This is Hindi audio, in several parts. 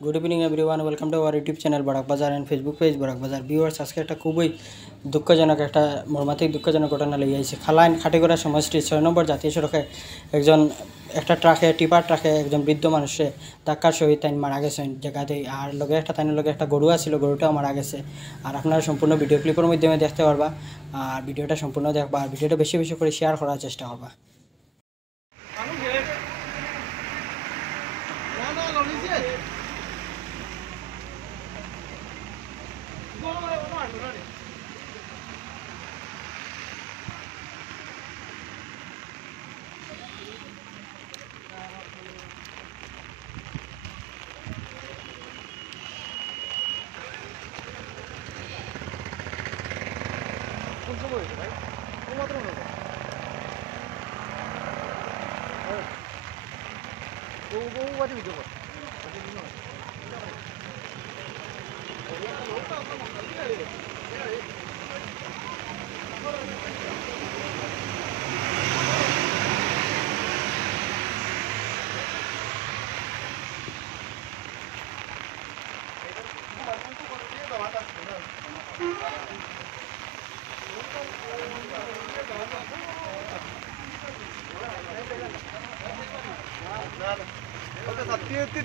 Good evening everyone welcome to our YouTube channel Barak Bazaar and Facebook page Barak Bazaar viewers আজকে একটা খুবই দুঃখজনক একটা মর্মান্তিক দুঃখজনক ঘটনা লইয়া আইছে খালাইন খাটিগড়া সমষ্টি 6 নম্বর জাতীয় সড়কে একজন একটা টিপার ট্রাকে একজন বৃদ্ধ মানুষে ধাক্কার সহিত তাই মারা গেছেন জায়গাতেই আর লগে একটা তাইনের লগে একটা গরু ছিল গরুটাও মারা গেছে আর আপনারা সম্পূর্ণ ভিডিও ক্লিপের মাধ্যমে দেখতে পারবা আর ভিডিওটা সম্পূর্ণ দেখবা আর ভিডিওটা বেশি বেশি করে শেয়ার করার চেষ্টা করবা।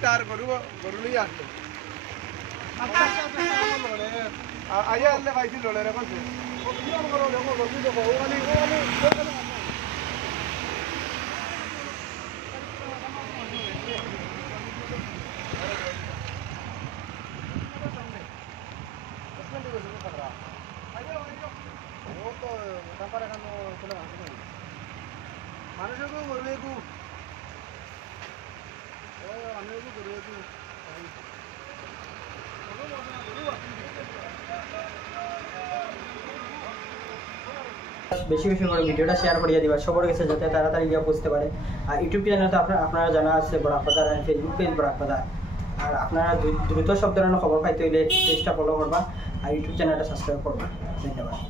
तार गरु नहीं आते आइए अल्ले भाई लोड़े रे कौन से বেশি বেশি করে ভিডিওটা শেয়ার করিয়ে দিবা সবার কাছে যাতে তাড়াতাড়ি গিয়ে বুঝতে পারে। আর ইউটিউব চ্যানেলটা আপনারা জানা আছে বরাক বাজার আর ফেসবুক পেজ বরাক বাজার। আর আপনারা দ্রুত সব ধরনের খবর পাইতে হইলে পেজটা ফলো করবা আর ইউটিউব চ্যানেলটা সাবস্ক্রাইব করবা। ধন্যবাদ।